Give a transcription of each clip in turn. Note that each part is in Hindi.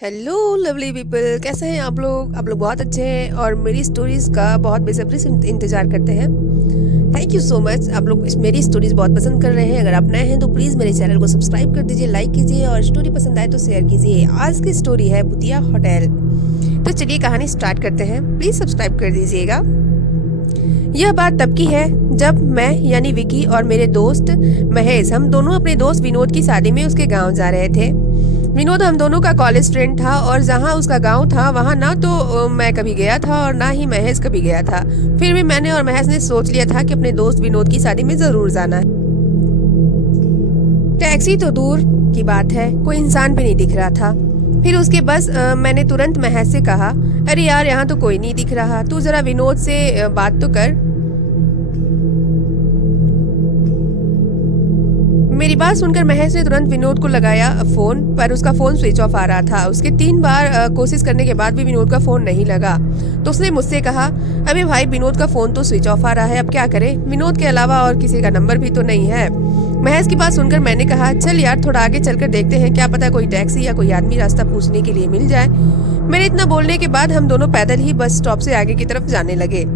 हेलो लवली पीपल, कैसे हैं आप लोग बहुत अच्छे हैं और मेरी स्टोरीज का बहुत बेसब्री से इंतजार करते हैं। Thank you so much. आप लोग मेरी स्टोरीज बहुत पसंद कर रहे हैं। अगर आप नए हैं तो प्लीज़ मेरे चैनल को सब्सक्राइब कर दीजिए, लाइक कीजिए और स्टोरी पसंद आए तो शेयर कीजिए। आज की स्टोरी है भूतिया होटल। तो चलिए कहानी स्टार्ट करते हैं। प्लीज़ सब्सक्राइब कर दीजिएगा। यह बात तब की है जब मैं यानी विकी और मेरे दोस्त महेश, हम दोनों अपने दोस्त विनोद की शादी में उसके गांव जा रहे थे। विनोद हम दोनों का कॉलेज फ्रेंड था और जहाँ उसका गांव था वहाँ ना तो मैं कभी गया था और ना ही महेश कभी गया था। फिर भी मैंने और महेश ने सोच लिया था कि अपने दोस्त विनोद की शादी में जरूर जाना है। टैक्सी तो दूर की बात है, कोई इंसान भी नहीं दिख रहा था। फिर उसके बस मैंने तुरंत महेश से कहा, अरे यार यहाँ तो कोई नहीं दिख रहा, तू जरा विनोद से बात तो कर। मेरी बात सुनकर महेश ने तुरंत विनोद को लगाया फोन, पर उसका फोन स्विच ऑफ आ रहा था। उसके 3 बार कोशिश करने के बाद भी विनोद का फोन नहीं लगा। तो उसने मुझसे कहा, अबे भाई विनोद का फोन तो स्विच ऑफ आ रहा है, अब क्या करें? विनोद के अलावा और किसी का नंबर भी तो नहीं है। महेश की बात सुनकर मैंने कहा, चल यार थोड़ा आगे चलकर देखते हैं, क्या पता कोई टैक्सी या कोई आदमी रास्ता पूछने के लिए मिल जाए। मेरे इतना बोलने के बाद हम दोनों पैदल ही बस स्टॉप से आगे की तरफ जाने लगे।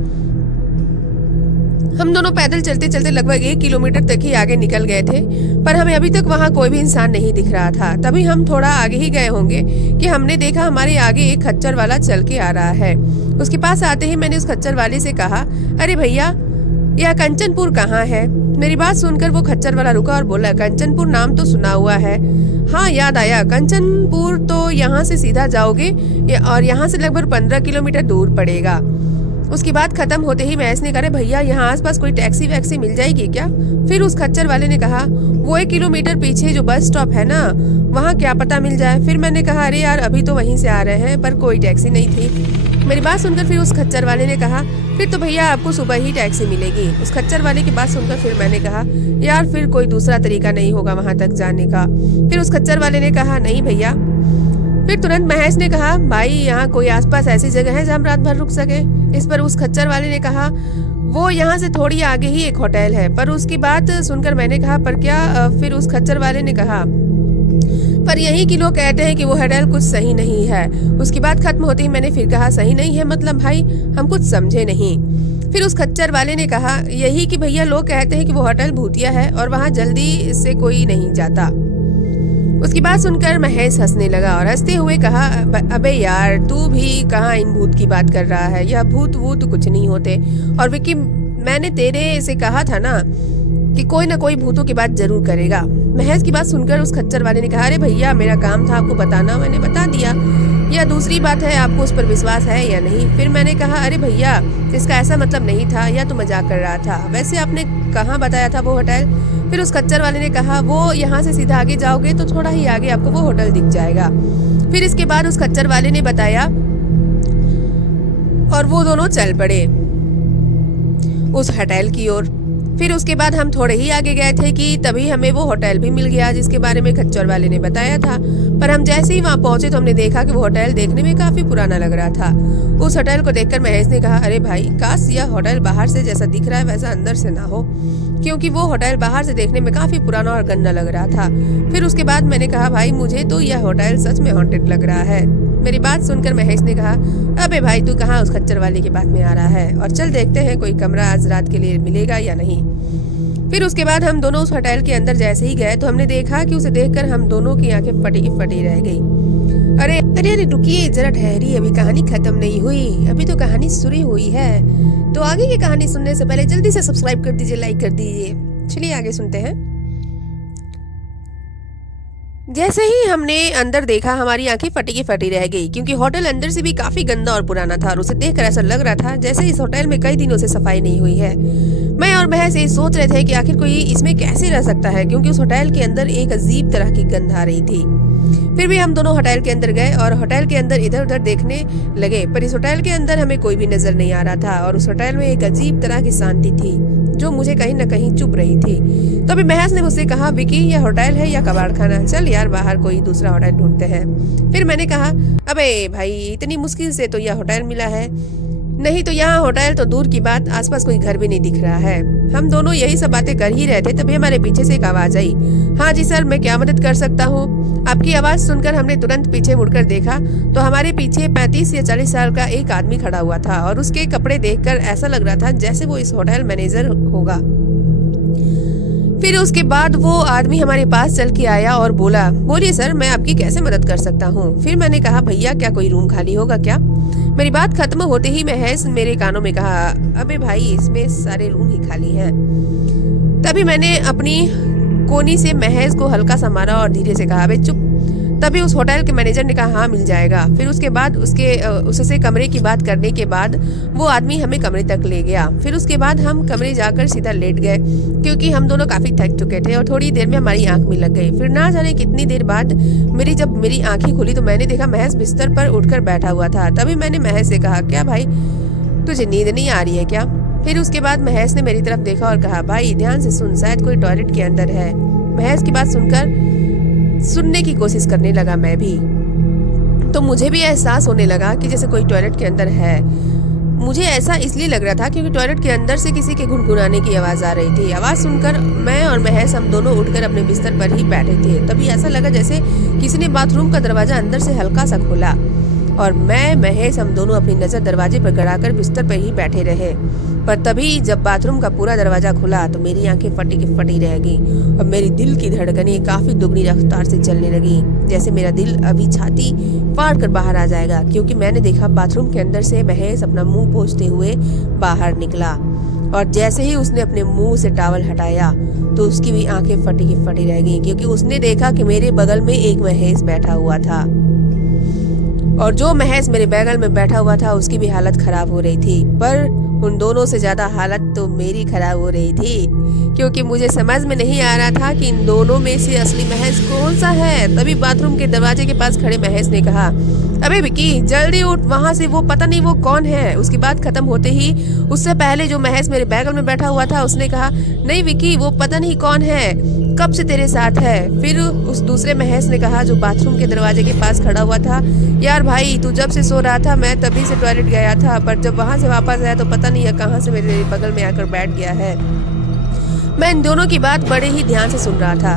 हम दोनों पैदल चलते चलते लगभग 1 किलोमीटर तक ही आगे निकल गए थे, पर हमें अभी तक वहाँ कोई भी इंसान नहीं दिख रहा था। तभी हम थोड़ा आगे ही गए होंगे कि हमने देखा हमारे आगे एक खच्चर वाला चल के आ रहा है। उसके पास आते ही मैंने उस खच्चर वाले से कहा, अरे भैया यह कंचनपुर कहाँ है? मेरी बात सुनकर वो खच्चर वाला रुका और बोला, कंचनपुर नाम तो सुना हुआ है। हाँ याद आया, कंचनपुर तो यहाँ से सीधा जाओगे और यहाँ से लगभग 15 किलोमीटर दूर पड़ेगा। उसकी बात खत्म होते ही महेश ने कहा, भैया यहाँ आसपास कोई टैक्सी वैक्सी मिल जाएगी क्या? फिर उस खच्चर वाले ने कहा, वो 1 किलोमीटर पीछे जो बस स्टॉप है ना, वहाँ क्या पता मिल जाए। फिर मैंने कहा, अरे यार अभी तो वहीं से आ रहे हैं, पर कोई टैक्सी नहीं थी। मेरी बात सुनकर फिर उस खच्चर वाले ने कहा, फिर तो भैया आपको सुबह ही टैक्सी मिलेगी। उस खच्चर वाले की बात सुनकर फिर मैंने कहा, यार फिर कोई दूसरा तरीका नहीं होगा वहाँ तक जाने का? फिर उस खच्चर वाले ने कहा, नहीं भैया। फिर तुरंत महेश ने कहा, भाई यहाँ कोई आसपास ऐसी जगह है जहाँ हम रात भर रुक सके? इस पर उस खच्चर वाले ने कहा, वो यहाँ से थोड़ी आगे ही एक होटल है। पर उसकी बात सुनकर मैंने कहा, पर क्या? फिर उस खच्चर वाले ने कहा, पर यहीं के लोग कहते हैं कि वो होटल कुछ सही नहीं है। उसकी बात खत्म होती ही मैंने फिर कहा, सही नहीं है मतलब भाई? हम कुछ समझे नहीं। फिर उस खच्चर वाले ने कहा, यही कि भैया लोग कहते हैं कि वो होटल भूतिया है और वहाँ जल्दी से कोई नहीं जाता। उसकी बात सुनकर महेश हंसने लगा और हंसते हुए कहा, अबे यार तू भी कहाँ इन भूत की बात कर रहा है? यह भूत वूत कुछ नहीं होते। और विकी मैंने तेरे से कहा था ना कि कोई ना कोई भूतों की बात जरूर करेगा। महेश की बात सुनकर उस खच्चर वाले ने कहा, अरे भैया मेरा काम था आपको बताना, मैंने बता दिया। या दूसरी बात है, आपको उस पर विश्वास है या नहीं? फिर मैंने कहा, अरे भैया इसका ऐसा मतलब नहीं था, या तो मजाक कर रहा था। वैसे आपने कहाँ बताया था वो होटल? फिर उस खच्चर वाले ने कहा, वो यहाँ से सीधा आगे जाओगे तो थोड़ा ही आगे आपको वो होटल दिख जाएगा। फिर इसके बाद उस खच्चर वाले ने बताया और वो दोनों चल पड़े उस होटल की ओर। फिर उसके बाद हम थोड़े ही आगे गए थे कि तभी हमें वो होटल भी मिल गया जिसके बारे में खच्चर वाले ने बताया था। पर हम जैसे ही वहाँ पहुंचे तो हमने देखा कि वो होटल देखने में काफी पुराना लग रहा था। उस होटल को देखकर महेश ने कहा, अरे भाई काश यह होटल बाहर से जैसा दिख रहा है वैसा अंदर से ना हो, क्योंकि वो होटल बाहर से देखने में काफी पुराना और गंदा लग रहा था। फिर उसके बाद मैंने कहा, भाई मुझे तो यह होटल सच में हॉन्टेड लग रहा है। मेरी बात सुनकर महेश ने कहा, अबे भाई तू कहाँ उस खच्चर वाले की बात में आ रहा है, और चल देखते हैं कोई कमरा आज रात के लिए मिलेगा या नहीं। फिर उसके बाद हम दोनों उस होटल के अंदर जैसे ही गए तो हमने देखा कि उसे देखकर हम दोनों की आंखें फटी फटी रह गई। अरे अरे अरे रुकिए जरा ठहरिए, अभी कहानी खत्म नहीं हुई, अभी तो कहानी शुरू हुई है। तो आगे की कहानी सुनने से पहले जल्दी से सब्सक्राइब कर दीजिए, लाइक कर दीजिए। चलिए आगे सुनते हैं। जैसे ही हमने अंदर देखा हमारी आंखें फटी की फटी रह गई, क्योंकि होटल अंदर से भी काफी गंदा और पुराना था और उसे देखकर ऐसा लग रहा था जैसे इस होटल में कई दिनों से सफाई नहीं हुई है। मैं और महेश ये सोच रहे थे कि आखिर कोई इसमें कैसे रह सकता है, क्योंकि उस होटल के अंदर एक अजीब तरह की गंध आ रही थी। फिर भी हम दोनों होटल के अंदर गए और होटल के अंदर इधर उधर देखने लगे, पर इस होटल के अंदर हमें कोई भी नजर नहीं आ रहा था और उस होटल में एक अजीब तरह की शांति थी जो मुझे कहीं न कहीं चुप रही थी। तो अभी महेश ने मुझसे कहा, विकी यह होटल है या कबाड़ खाना? चल यार बाहर कोई दूसरा होटल ढूंढते हैं। फिर मैंने कहा, अबे भाई इतनी मुश्किल से तो यह होटल मिला है, नहीं तो यहाँ होटल तो दूर की बात, आसपास कोई घर भी नहीं दिख रहा है। हम दोनों यही सब बातें कर ही रहे थे, तभी हमारे पीछे से एक आवाज आई। हाँ जी सर, मैं क्या मदद कर सकता हूँ? आपकी आवाज सुनकर हमने तुरंत पीछे मुड़कर देखा तो हमारे पीछे 35 या 40 साल का एक आदमी खड़ा हुआ था और उसके कपड़े देखकर ऐसा लग रहा था जैसे वो इस होटल मैनेजर होगा। फिर उसके बाद वो आदमी हमारे पास चल के आया और बोला, बोलिए सर, मैं आपकी कैसे मदद कर सकता हूँ? फिर मैंने कहा, भैया क्या कोई रूम खाली होगा क्या? मेरी बात खत्म होते ही महेश मेरे कानों में कहा, अबे भाई, इसमें सारे रूम ही खाली हैं। तभी मैंने अपनी कोनी से महेश को हल्का सा मारा और धीरे से कहा, अबे चुप। तभी उस होटल के मैनेजर ने कहा, हाँ मिल जाएगा। फिर उसके बाद उससे कमरे की बात करने के बाद वो आदमी हमें कमरे तक ले गया। फिर उसके बाद हम कमरे जाकर सीधा लेट गए क्योंकि हम दोनों काफी थक चुके थे और थोड़ी देर में हमारी आंख भी लग गई। फिर ना जाने कितनी देर बाद जब मेरी आंखें खुली तो मैंने देखा महेश बिस्तर पर उठकर बैठा हुआ था। तभी मैंने महेश से कहा, क्या भाई, तुझे नींद नहीं आ रही है क्या? फिर उसके बाद महेश ने मेरी तरफ देखा और कहा, भाई ध्यान से सुन, शायद कोई टॉयलेट के अंदर है। महेश की बात सुनने की कोशिश करने लगा मैं भी, तो मुझे भी एहसास होने लगा कि जैसे कोई टॉयलेट के अंदर है। मुझे ऐसा इसलिए लग रहा था क्योंकि टॉयलेट के अंदर से किसी के गुनगुनाने की आवाज आ रही थी। आवाज सुनकर मैं और महेश हम दोनों उठकर अपने बिस्तर पर ही बैठे थे। तभी ऐसा लगा जैसे किसी ने बाथरूम का दरवाजा अंदर से हल्का सा खोला और मैं महेश हम दोनों अपनी नजर दरवाजे पर गड़ाकर बिस्तर पर ही बैठे रहे। पर तभी जब बाथरूम का पूरा दरवाजा खुला तो मेरी आंखें फटी की फटी रह गई और मेरी दिल की धड़कनें काफी दुगनी रफ्तार से चलने लगी, जैसे मेरा दिल अभी छाती फाड़ कर बाहर आ जाएगा। क्योंकि मैंने देखा बाथरूम के अंदर से महेश अपना मुंह पोंछते हुए बाहर निकला और जैसे ही उसने अपने मुंह से टॉवल हटाया तो उसकी भी आंखें फटी की फटी रह गई क्योंकि उसने देखा कि मेरे बगल में एक महेश बैठा हुआ था और जो महेश मेरे बगल में बैठा हुआ था उसकी भी हालत खराब हो रही थी। पर उन दोनों से ज्यादा हालत तो मेरी खराब हो रही थी क्योंकि मुझे समझ में नहीं आ रहा था कि इन दोनों में से असली महेश कौन सा है। तभी बाथरूम के दरवाजे के पास खड़े महेश ने कहा, अबे विकी जल्दी उठ, वहाँ से वो पता नहीं वो कौन है। उसकी बात खत्म होते ही उससे पहले जो महेश मेरे बगल में बैठा हुआ था उसने कहा, नहीं विकी, वो पता नहीं कौन है, कब से तेरे साथ है। फिर उस दूसरे महेश ने कहा जो बाथरूम के दरवाजे के पास खड़ा हुआ था, यार भाई तू जब से सो रहा था मैं तभी से टॉयलेट गया था, पर जब वहाँ से वापस आया तो पता नहीं है कहाँ से मेरे बगल में आकर बैठ गया है। मैं इन दोनों की बात बड़े ही ध्यान से सुन रहा था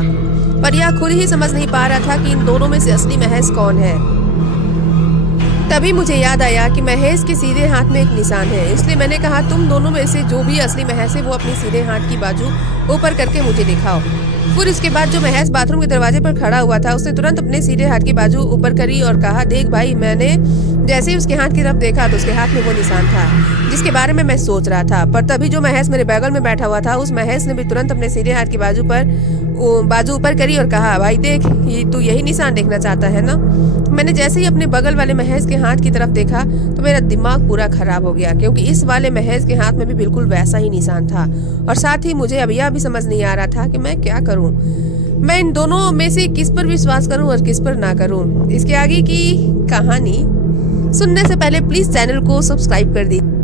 पर यह खुद ही समझ नहीं पा रहा था कि इन दोनों में से असली महेश कौन है। तभी मुझे याद आया कि महेश के सीधे हाथ में एक निशान है, इसलिए मैंने कहा तुम दोनों में से जो भी असली महेश है वो अपनी सीधे हाथ की बाजू ऊपर करके मुझे दिखाओ। फिर उसके बाद जो महेश बाथरूम के दरवाजे पर खड़ा हुआ था उसने तुरंत अपने सीधे हाथ की बाजू ऊपर करी और कहा, देख भाई। मैंने जैसे ही उसके हाथ की तरफ देखा तो उसके हाथ में वो निशान था जिसके बारे में मैं सोच रहा था। पर तभी जो महेश मेरे बगल में बैठा हुआ था उस महेश ने भी तुरंत अपने सीधे हाथ की बाजू ऊपर करी और कहा, भाई देख, ये तू यही निशान देखना चाहता है ना। मैंने जैसे ही अपने बगल वाले महेश के हाथ की तरफ देखा तो मेरा दिमाग पूरा खराब हो गया क्योंकि इस वाले महेश के हाथ में भी बिल्कुल वैसा ही निशान था और साथ ही मुझे अब यह भी समझ नहीं आ रहा था कि मैं क्या करूं। मैं इन दोनों में से किस पर विश्वास करूं और किस पर ना करूं। इसके आगे की कहानी सुनने से पहले प्लीज चैनल को सब्सक्राइब कर दीजिए।